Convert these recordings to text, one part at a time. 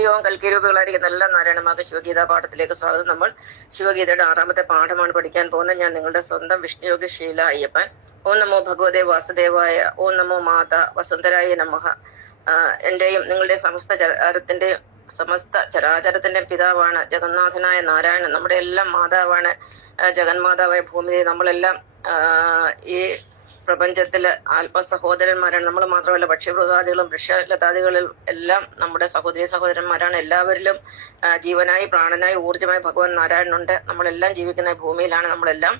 ഹരിയോം കൽക്കീരൂപികളായിരിക്കുന്ന എല്ലാ നാരായണമാർക്ക് ശിവഗീതാ പാഠത്തിലേക്ക് സ്വാഗതം. നമ്മൾ ശിവഗീതയുടെ 6ാമത്തെ പാഠമാണ് പഠിക്കാൻ പോകുന്നത്. ഞാൻ നിങ്ങളുടെ സ്വന്തം വിഷ്ണുയോഗി ശീല അയ്യപ്പൻ. ഓം നമോ ഭഗവതേ വാസുദേവായ, ഓം നമോ മാത വസുന്ധരായ നമഃ. എന്റെയും നിങ്ങളുടെ സമസ്ത ചരാചരത്തിന്റെ പിതാവാണ് ജഗന്നാഥനായ നാരായണൻ. നമ്മുടെ എല്ലാം മാതാവാണ് ജഗന്മാതാവായ ഭൂമിയെ. നമ്മളെല്ലാം ഈ പ്രപഞ്ചത്തില് ആത്മസഹോദരന്മാരാണ്. നമ്മൾ മാത്രമല്ല, പക്ഷിമൃഗാദികളും വൃക്ഷലതാദികളിൽ എല്ലാം നമ്മുടെ സഹോദരി സഹോദരന്മാരാണ്. എല്ലാവരിലും ജീവനായി പ്രാണനായി ഊർജ്ജമായി ഭഗവാൻ നാരായണനുണ്ട്. നമ്മളെല്ലാം ജീവിക്കുന്ന ഭൂമിയിലാണ്. നമ്മളെല്ലാം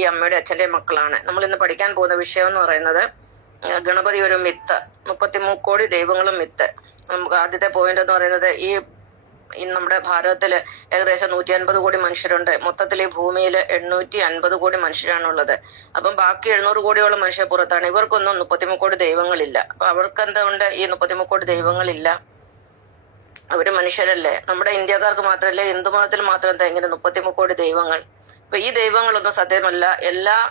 ഈ അമ്മയുടെ അച്ഛന്റെ മക്കളാണ്. നമ്മൾ ഇന്ന് പഠിക്കാൻ പോകുന്ന വിഷയം എന്ന് പറയുന്നത് ഗണപതി ഒരു മിത്ത്, 33 കോടി ദൈവങ്ങളും മിത്ത്. നമുക്ക് ആദ്യത്തെ പോയിന്റ് എന്ന് പറയുന്നത് ഈ നമ്മുടെ ഭാരതത്തില് ഏകദേശം 150 കോടി മനുഷ്യരുണ്ട്. മൊത്തത്തിൽ ഈ ഭൂമിയിൽ 850 കോടി മനുഷ്യരാണുള്ളത്. അപ്പം ബാക്കി 700 കോടിയോളം മനുഷ്യർ പുറത്താണ്. ഇവർക്കൊന്നും 33 കോടി ദൈവങ്ങളില്ല. അപ്പൊ അവർക്ക് എന്തുകൊണ്ട് ഈ 33 കോടി ദൈവങ്ങളില്ല? അവര് മനുഷ്യരല്ലേ. നമ്മുടെ ഇന്ത്യക്കാർക്ക് മാത്രമല്ലേ, ഹിന്ദു മതത്തിൽ മാത്രം എന്താ ഇങ്ങനെ 33 കോടി ദൈവങ്ങൾ? അപ്പൊ ഈ ദൈവങ്ങളൊന്നും സത്യമല്ല.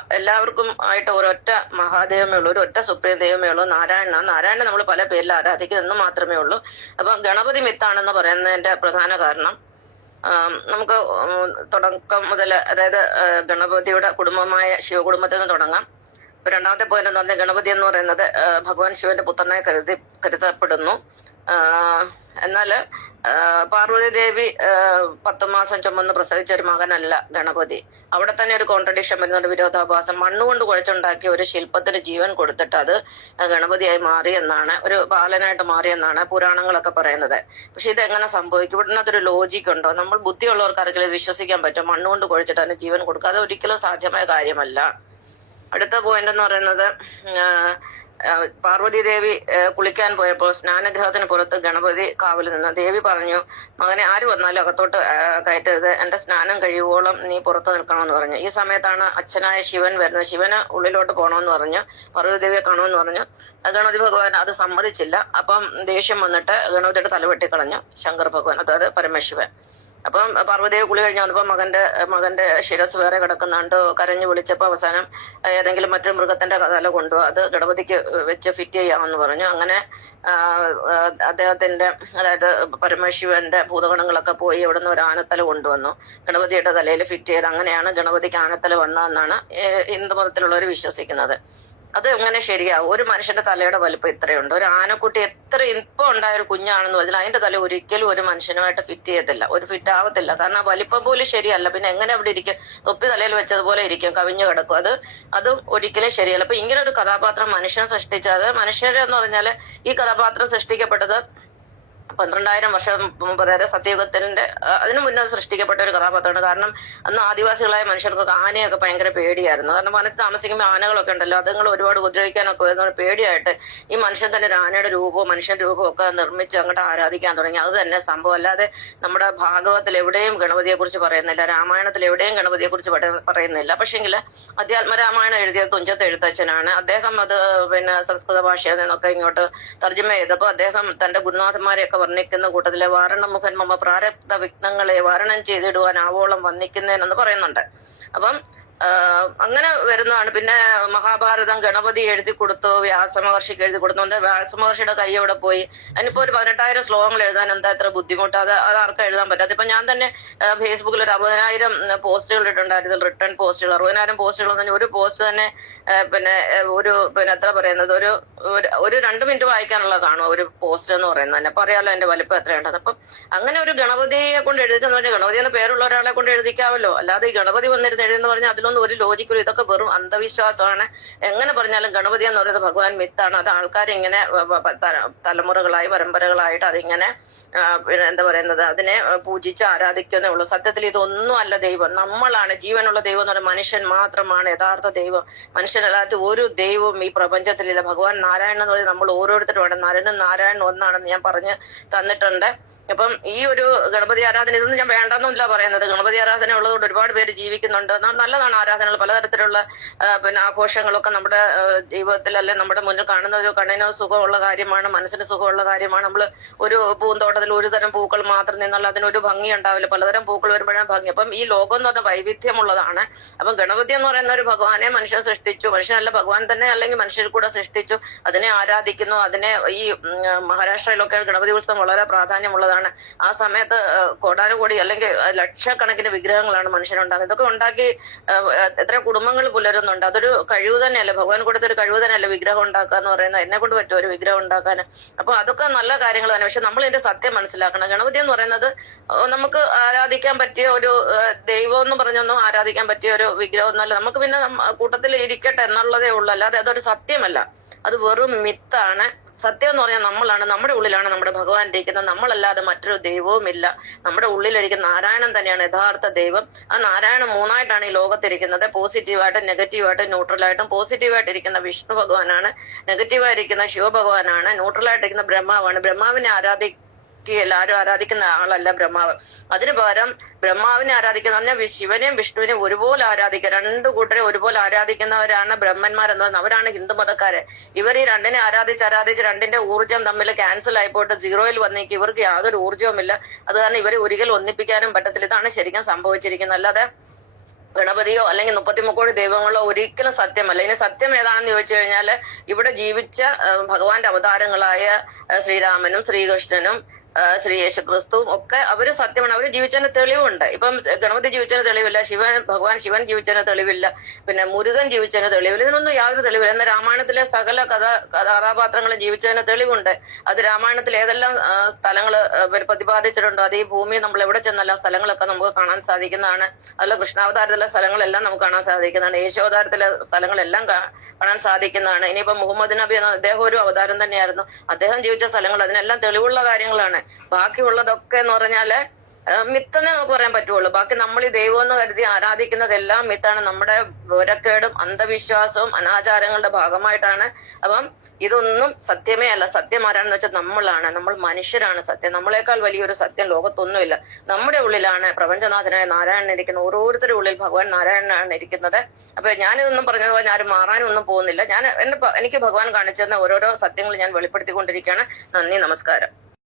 എല്ലാവർക്കും ആയിട്ട് ഒരൊറ്റ മഹാദൈവമേ ഉള്ളൂ, ഒരു ഒറ്റ സുപ്രീം ദൈവമേ ഉള്ളൂ, നാരായണനെ നമ്മൾ പല പേരിൽ ആരാധിക്കുന്നു മാത്രമേ ഉള്ളൂ. അപ്പൊ ഗണപതി മിത്താണെന്ന് പറയുന്നതിന്റെ പ്രധാന കാരണം നമുക്ക് തുടക്കം മുതൽ, അതായത് ഗണപതിയുടെ കുടുംബമായ ശിവകുടുംബത്തിൽ നിന്ന് തുടങ്ങാം. രണ്ടാമത്തെ പോയിന്റ് എന്ന് പറഞ്ഞാൽ ഗണപതി എന്ന് പറയുന്നത് ഭഗവാൻ ശിവന്റെ പുത്രനായി കരുതപ്പെടുന്നു. എന്നാല് പാർവതി ദേവി 10 മാസം ചുമന്ന് പ്രസവിച്ച ഒരു മകനല്ല ഗണപതി. അവിടെ തന്നെ ഒരു കോൺട്രഡിക്ഷൻ വരുന്നുണ്ട്, വിരോധാഭാസം. മണ്ണുകൊണ്ട് കുഴച്ചുണ്ടാക്കിയ ഒരു ശില്പത്തിന് ജീവൻ കൊടുത്തിട്ട് അത് ഗണപതിയായി മാറിയെന്നാണ്, ഒരു ബാലനായിട്ട് മാറിയെന്നാണ് പുരാണങ്ങളൊക്കെ പറയുന്നത്. പക്ഷെ ഇതെങ്ങനെ സംഭവിക്കും? ഇവിടുന്നതൊരു ലോജിക് ഉണ്ടോ? നമ്മൾ ബുദ്ധിയുള്ളവർക്ക് ആർക്കെങ്കിലും വിശ്വസിക്കാൻ പറ്റും മണ്ണുകൊണ്ട് കുഴച്ചിട്ട് അതിന് ജീവൻ കൊടുക്കുക? അത് ഒരിക്കലും സാധ്യമായ കാര്യമല്ല. അടുത്ത പോയിന്റ് എന്ന് പറയുന്നത് പാർവതി ദേവി കുളിക്കാൻ പോയപ്പോൾ സ്നാനഗ്രഹത്തിന് പുറത്ത് ഗണപതി കാവൽ നിന്നു. ദേവി പറഞ്ഞു, മകനെ ആര് വന്നാലും അകത്തോട്ട് കയറ്റരുത്, എന്റെ സ്നാനം കഴിയുവോളം നീ പുറത്ത് നിൽക്കണമെന്ന് പറഞ്ഞു. ഈ സമയത്താണ് അച്ഛനായ ശിവൻ വരുന്നത്. ശിവന് ഉള്ളിലോട്ട് പോകണമെന്ന് പറഞ്ഞു, പാർവതി ദേവിയെ കാണുമെന്ന് പറഞ്ഞു. ഗണപതി ഭഗവാൻ അത് സമ്മതിച്ചില്ല. അപ്പം ദേഷ്യം വന്നിട്ട് ഗണപതിയുടെ തല വെട്ടിക്കളഞ്ഞു ശങ്കർ ഭഗവാൻ, അതായത് പരമശിവൻ. അപ്പം പാർവതിയെ കുളി കഴിഞ്ഞ് വന്നപ്പോ മകന്റെ ശിരസ് വേറെ കിടക്കുന്നുണ്ട്. കരഞ്ഞു വിളിച്ചപ്പോ അവസാനം ഏതെങ്കിലും മറ്റൊരു മൃഗത്തിന്റെ തല കൊണ്ടുപോകും, അത് ഗണപതിക്ക് വെച്ച് ഫിറ്റ് ചെയ്യാമെന്ന് പറഞ്ഞു. അങ്ങനെ അദ്ദേഹത്തിന്റെ, അതായത് പരമശിവന്റെ ഭൂതഗണങ്ങളൊക്കെ പോയി ഇവിടുന്ന് ഒരു ആനത്തല കൊണ്ടുവന്നു, ഗണപതിയുടെ തലയിൽ ഫിറ്റ് ചെയ്ത്. അങ്ങനെയാണ് ഗണപതിക്ക് ആനത്തല വന്നതെന്നാണ് ഹിന്ദു മതത്തിലുള്ളവർ വിശ്വസിക്കുന്നത്. അത് എങ്ങനെ ശരിയാവും? ഒരു മനുഷ്യന്റെ തലയുടെ വലുപ്പം ഇത്രയുണ്ട്. ഒരു ആനക്കുട്ടി എത്ര ഇപ്പം ഉണ്ടായ ഒരു കുഞ്ഞാണെന്ന് പറഞ്ഞാൽ അതിന്റെ തല ഒരിക്കലും ഒരു മനുഷ്യനുമായിട്ട് ഫിറ്റ് ചെയ്യത്തില്ല, ഒരു ഫിറ്റ് ആവത്തില്ല. കാരണം വലിപ്പം പോലും ശരിയല്ല. പിന്നെ എങ്ങനെ അവിടെ ഇരിക്കും? തൊപ്പി തലയിൽ വെച്ചതുപോലെ ഇരിക്കും, കവിഞ്ഞു കിടക്കും. അത് ഒരിക്കലും ശരിയല്ല. അപ്പൊ ഇങ്ങനെ ഒരു കഥാപാത്രം മനുഷ്യൻ സൃഷ്ടിച്ചത്, മനുഷ്യരെന്ന് പറഞ്ഞാല് ഈ കഥാപാത്രം സൃഷ്ടിക്കപ്പെട്ടത് 12,000 വർഷം മുമ്പ്, അതായത് സത്യയുഗത്തിന്റെ അതിനു മുന്നേ സൃഷ്ടിക്കപ്പെട്ട ഒരു കഥാപാത്രമാണ്. കാരണം അന്ന് ആദിവാസികളായ മനുഷ്യർക്കൊക്കെ ആനയൊക്കെ ഭയങ്കര പേടിയായിരുന്നു. കാരണം വനത്ത് താമസിക്കുമ്പോൾ ആനകളൊക്കെ ഉണ്ടല്ലോ, അതുങ്ങൾ ഒരുപാട് ഉപദ്രവിക്കാനൊക്കെ വരുന്ന പേടിയായിട്ട് ഈ മനുഷ്യൻ തന്നെ ഒരു ആനയുടെ രൂപവും മനുഷ്യന്റെ രൂപവും ഒക്കെ നിർമ്മിച്ച് അങ്ങോട്ട് ആരാധിക്കാൻ തുടങ്ങി. അത് തന്നെ സംഭവം. അല്ലാതെ നമ്മുടെ ഭാഗവത്തിൽ എവിടെയും ഗണപതിയെ കുറിച്ച് പറയുന്നില്ല, രാമായണത്തിൽ എവിടെയും ഗണപതിയെ കുറിച്ച് പറയുന്നില്ല. പക്ഷെങ്കിൽ അധ്യാത്മരാമായണം എഴുതിയത് തുഞ്ചത്ത് എഴുത്തച്ഛനാണ്. അദ്ദേഹം അത് സംസ്കൃത ഭാഷയിൽ നിന്നൊക്കെ ഇങ്ങോട്ട് തർജ്ജമ ചെയ്തപ്പോൾ അദ്ദേഹം തന്റെ ഗുരുനാഥന്മാരെയൊക്കെ വർണ്ണിക്കുന്ന കൂട്ടത്തിലെ വാരണമുഖൻ മമ പ്രാരബ്ധ വിഘ്നങ്ങളെ വാരണം ചെയ്തിടുവാൻ ആവോളം വന്നിക്കുന്നതെന്ന് പറയുന്നുണ്ട്. അപ്പം അങ്ങനെ വരുന്നതാണ്. പിന്നെ മഹാഭാരതം ഗണപതി എഴുതി കൊടുത്തു, വ്യാസമഹർഷിക്ക് എഴുതി കൊടുത്തു. വ്യാസമഹർഷിയുടെ കൈ അവിടെ പോയി. അതിനിപ്പോ ഒരു 18,000 ശ്ലോകങ്ങൾ എഴുതാൻ എന്താ എത്ര ബുദ്ധിമുട്ട്? അത് ആർക്കും എഴുതാൻ പറ്റാത്ത. ഇപ്പൊ ഞാൻ തന്നെ ഫേസ്ബുക്കിൽ ഒരു 60,000 പോസ്റ്റുകൾ ഇട്ടുണ്ടായിരുന്നു, റിട്ടേൺ പോസ്റ്റുകൾ. 60,000 പോസ്റ്റുകൾ എന്ന് പറഞ്ഞാൽ ഒരു പോസ്റ്റ് തന്നെ എത്ര പറയുന്നത്, ഒരു 2 മിനിറ്റ് വായിക്കാനുള്ള കാണും ഒരു പോസ്റ്റ് എന്ന് പറയുന്നത് തന്നെ. അപ്പൊ അറിയാലോ എന്റെ വലിപ്പം എത്രയുണ്ടെന്ന്. അപ്പം അങ്ങനെ ഒരു ഗണപതിയെ കൊണ്ട് എഴുതിച്ചെന്ന് പറഞ്ഞാൽ ഗണപതി എന്ന പേരുള്ള ഒരാളെ കൊണ്ട് എഴുതിക്കാമല്ലോ. അല്ലാതെ ഈ ഗണപതി വന്നിരുന്ന് എഴുതിയെന്ന് പറഞ്ഞാൽ അതിലൊന്നും ഒരു ലോജിക്കും, ഇതൊക്കെ വെറും അന്ധവിശ്വാസമാണ്. എങ്ങനെ പറഞ്ഞാലും ഗണപതി എന്ന് പറയുന്നത് ഭഗവാൻ മിത്താണ്. അത് ആൾക്കാർ ഇങ്ങനെ തലമുറകളായി പരമ്പരകളായിട്ട് അതിങ്ങനെ എന്താ പറയുന്നത്, അതിനെ പൂജിച്ച് ആരാധിക്കുന്നേ ഉള്ളൂ. സത്യത്തിൽ ഇതൊന്നും അല്ല ദൈവം. നമ്മളാണ് ജീവനുള്ള ദൈവം എന്ന് പറയുന്നത്. മനുഷ്യൻ മാത്രമാണ് യഥാർത്ഥ ദൈവം. മനുഷ്യനല്ലാത്ത ഒരു ദൈവവും ഈ പ്രപഞ്ചത്തിലില്ല. ഭഗവാൻ നാരായണൻ എന്ന് പറയുന്നത് നമ്മൾ ഓരോരുത്തരുമാണ്. നാരായണൻ ഒന്നാണെന്ന് ഞാൻ പറഞ്ഞു തന്നിട്ടുണ്ട്. അപ്പം ഈ ഒരു ഗണപതി ആരാധന, ഇതൊന്നും ഞാൻ വേണ്ടെന്നില്ല പറയുന്നത്. ഗണപതി ആരാധന ഉള്ളതുകൊണ്ട് ഒരുപാട് പേര് ജീവിക്കുന്നുണ്ട്. നല്ലതാണ് ആരാധനകൾ, പലതരത്തിലുള്ള ആഘോഷങ്ങളൊക്കെ നമ്മുടെ ജീവിതത്തിൽ, അല്ലെ നമ്മുടെ മുന്നിൽ കാണുന്ന ഒരു കണ്ണിന് സുഖമുള്ള കാര്യമാണ്, മനസ്സിന് സുഖമുള്ള കാര്യമാണ്. നമ്മൾ ഒരു പൂന്തോട്ടത്തിൽ ഒരു തരം പൂക്കൾ മാത്രം നിന്നുള്ള അതിനൊരു ഭംഗി ഉണ്ടാവില്ല, പലതരം പൂക്കൾ വരുമ്പോഴാണ് ഭംഗി. അപ്പം ഈ ലോകം എന്ന് പറഞ്ഞ വൈവിധ്യമുള്ളതാണ്. അപ്പം ഗണപതി എന്ന് പറയുന്ന ഒരു ഭഗവാനെ മനുഷ്യൻ സൃഷ്ടിച്ചു, മനുഷ്യനല്ല ഭഗവാൻ തന്നെ അല്ലെങ്കിൽ മനുഷ്യർ കൂടെ സൃഷ്ടിച്ചു, അതിനെ ആരാധിക്കുന്നു. അതിനെ ഈ മഹാരാഷ്ട്രയിലൊക്കെ ഗണപതി ഉത്സവം വളരെ പ്രാധാന്യമുള്ളതാണ്. എന്നുള്ളതാണ്. ആ സമയത്ത് കോടാനുകോടി അല്ലെങ്കിൽ ലക്ഷക്കണക്കിന് വിഗ്രഹങ്ങളാണ് മനുഷ്യനുണ്ടാകുന്നത്. ഇതൊക്കെ ഉണ്ടാക്കി എത്ര കുടുംബങ്ങൾ പുലരുന്നുണ്ട്. അതൊരു കഴിവ് തന്നെയല്ല, ഭഗവാൻ കൊടുത്തൊരു കഴിവ് തന്നെയല്ല വിഗ്രഹം ഉണ്ടാക്കുക എന്ന് പറയുന്നത്. എന്നെ കൊണ്ട് പറ്റും ഒരു വിഗ്രഹം ഉണ്ടാക്കാൻ. അപ്പൊ അതൊക്കെ നല്ല കാര്യങ്ങൾ തന്നെ. പക്ഷെ നമ്മൾ ഇതിന്റെ സത്യം മനസ്സിലാക്കണം. ഗണപതി എന്ന് പറയുന്നത് നമുക്ക് ആരാധിക്കാൻ പറ്റിയ ഒരു ദൈവം എന്ന് പറഞ്ഞൊന്നും ആരാധിക്കാൻ പറ്റിയ ഒരു വിഗ്രഹം ഒന്നല്ല. നമുക്ക് പിന്നെ കൂട്ടത്തിൽ ഇരിക്കട്ടെ എന്നുള്ളതേ ഉള്ളൂ, അല്ലാതെ അതൊരു സത്യമല്ല. അത് വെറും മിത്താണ്. സത്യം എന്ന് പറഞ്ഞാൽ നമ്മളാണ്, നമ്മുടെ ഉള്ളിലാണ് നമ്മുടെ ഭഗവാൻ ഇരിക്കുന്നത്. നമ്മളല്ലാതെ മറ്റൊരു ദൈവവും ഇല്ല. നമ്മുടെ ഉള്ളിലിരിക്കുന്ന നാരായണൻ തന്നെയാണ് യഥാർത്ഥ ദൈവം. ആ നാരായണൻ മൂന്നായിട്ടാണ് ഈ ലോകത്തിരിക്കുന്നത്. പോസിറ്റീവായിട്ടും നെഗറ്റീവായിട്ടും ന്യൂട്രലായിട്ടും. പോസിറ്റീവായിട്ട് ഇരിക്കുന്ന വിഷ്ണു ഭഗവാനാണ്, നെഗറ്റീവായിരിക്കുന്ന ശിവഭഗവാനാണ്, ന്യൂട്രലായിട്ടിരിക്കുന്ന ബ്രഹ്മാവാണ്. ബ്രഹ്മാവിനെ എല്ലാവരും ആരാധിക്കുന്ന ആളല്ല ബ്രഹ്മാവ്. അതിന് പകരം ബ്രഹ്മാവിനെ ആരാധിക്കുന്ന പറഞ്ഞാൽ ശിവനെയും വിഷ്ണുവിനെയും ഒരുപോലെ ആരാധിക്കുക. രണ്ടു കൂട്ടരെ ഒരുപോലെ ആരാധിക്കുന്നവരാണ് ബ്രഹ്മന്മാരെന്ന് പറയുന്നത്. അവരാണ് ഹിന്ദു മതക്കാര്. ഇവർ ഈ രണ്ടിനെ ആരാധിച്ച് രണ്ടിന്റെ ഊർജ്ജം തമ്മിൽ ക്യാൻസൽ ആയിപ്പോയിട്ട് സീറോയിൽ വന്നേക്ക് ഇവർക്ക് യാതൊരു ഊർജ്ജവുമില്ല. അത് കാരണം ഇവരെ ഒരിക്കലും ഒന്നിപ്പിക്കാനും പറ്റത്തില്ല. ഇതാണ് ശരിക്കും സംഭവിച്ചിരിക്കുന്നത്. അല്ലാതെ ഗണപതിയോ അല്ലെങ്കിൽ 33 ദൈവങ്ങളോ ഒരിക്കലും സത്യമല്ല. ഇനി സത്യം ഏതാണെന്ന് ചോദിച്ചു കഴിഞ്ഞാൽ ഇവിടെ ജീവിച്ച ഭഗവാന്റെ അവതാരങ്ങളായ ശ്രീരാമനും ശ്രീകൃഷ്ണനും ശ്രീ യേശുക്രിസ്തുവും ഒക്കെ അവര് സത്യമാണ്. അവര് ജീവിച്ചതിന് തെളിവുണ്ട്. ഇപ്പം ഗണപതി ജീവിച്ചതിന് തെളിവില്ല, ഭഗവാൻ ശിവൻ ജീവിച്ചതിന് തെളിവില്ല, പിന്നെ മുരുകൻ ജീവിച്ചതിന് തെളിവില്ല. ഇതിനൊന്നും യാതൊരു തെളിവില്ല. എന്നാൽ രാമായണത്തിലെ സകല കഥാപാത്രങ്ങളും ജീവിച്ചതിന് തെളിവുണ്ട്. അത് രാമായണത്തിൽ ഏതെല്ലാം സ്ഥലങ്ങള് പ്രതിപാദിച്ചിട്ടുണ്ടോ അത് ഈ ഭൂമി നമ്മൾ എവിടെ ചെന്നെല്ലാം സ്ഥലങ്ങളൊക്കെ നമുക്ക് കാണാൻ സാധിക്കുന്നതാണ്. അതുപോലെ കൃഷ്ണാവതാരത്തിലെ സ്ഥലങ്ങളെല്ലാം നമുക്ക് കാണാൻ സാധിക്കുന്നതാണ്. യേശോവതാരത്തിലെ സ്ഥലങ്ങളെല്ലാം കാണാൻ സാധിക്കുന്നതാണ്. ഇനിയിപ്പോ മുഹമ്മദ് നബി എന്ന അദ്ദേഹം ഒരു അവതാരം തന്നെയായിരുന്നു. അദ്ദേഹം ജീവിച്ച സ്ഥലങ്ങൾ അതിനെല്ലാം തെളിവുള്ള കാര്യങ്ങളാണ്. ബാക്കിയുള്ളതൊക്കെ എന്ന് പറഞ്ഞാല് മിത്തെന്നേ നമുക്ക് പറയാൻ പറ്റുള്ളൂ. ബാക്കി നമ്മൾ ഈ ദൈവം എന്ന് കരുതി ആരാധിക്കുന്നതെല്ലാം മിത്താണ്. നമ്മുടെ വിവരക്കേടും അന്ധവിശ്വാസവും അനാചാരങ്ങളുടെ ഭാഗമായിട്ടാണ്. അപ്പം ഇതൊന്നും സത്യമേ അല്ല. സത്യം ആരാണെന്ന് വെച്ചാൽ നമ്മളാണ്, നമ്മൾ മനുഷ്യരാണ് സത്യം. നമ്മളെക്കാൾ വലിയൊരു സത്യം ലോകത്തൊന്നുമില്ല. നമ്മുടെ ഉള്ളിലാണ് പ്രപഞ്ചനാഥനായ നാരായണൻ ഇരിക്കുന്നത്. ഓരോരുത്തരുടെ ഉള്ളിൽ ഭഗവാൻ നാരായണനാണ് ഇരിക്കുന്നത്. അപ്പൊ ഞാനിതൊന്നും പറഞ്ഞത് പോലെ ആരും മാറാനും ഒന്നും പോകുന്നില്ല. എനിക്ക് ഭഗവാൻ കാണിച്ചു തന്ന ഓരോരോ സത്യങ്ങൾ ഞാൻ വെളിപ്പെടുത്തിക്കൊണ്ടിരിക്കുകയാണ്. നന്ദി, നമസ്കാരം.